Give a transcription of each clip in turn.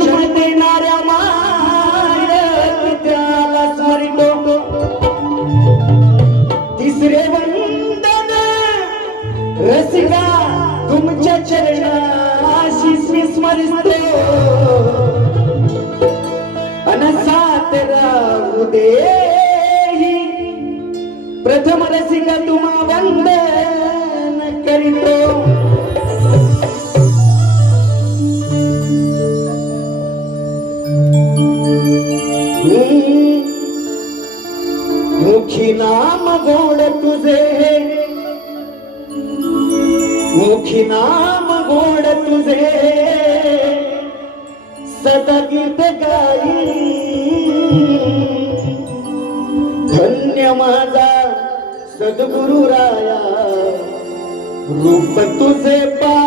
जन्म देणाऱ्या त्याला स्मरितो. तिसरे वंदन रसिका तुमच्या चरणाशी स्मरितो. अनसात राहू दे. नाम गोड तुझे. मुखी नाम गोड तुझे. सतगीत गाई. धन्य माझा सद्गुरु राया. रूप तुझे पा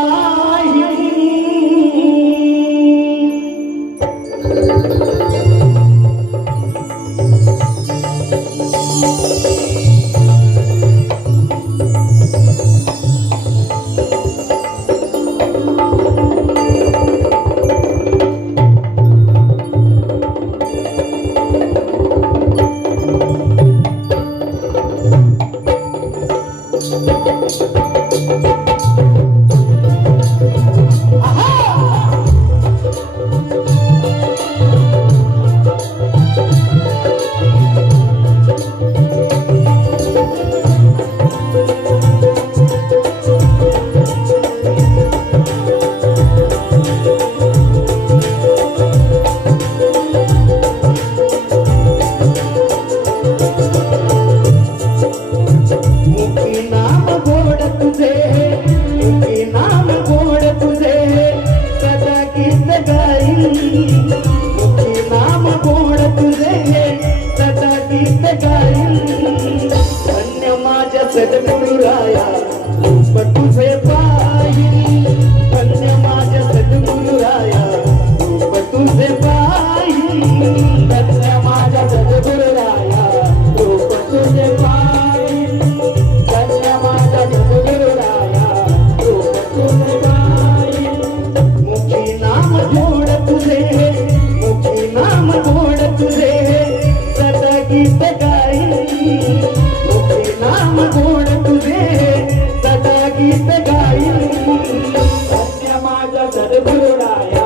माझ्या सगळ्या तुझे पाहिजे Olha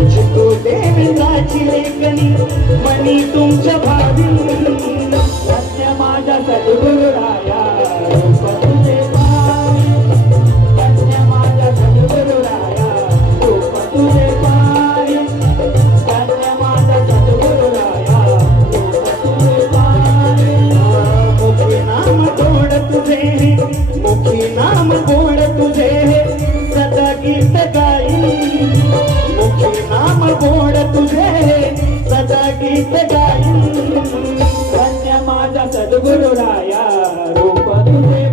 तो तुमच्या भावी. माझ्या सद्गुरु या रूप तुझे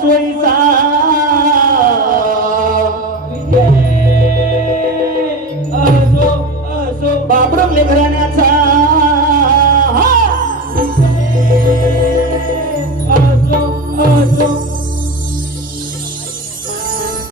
please.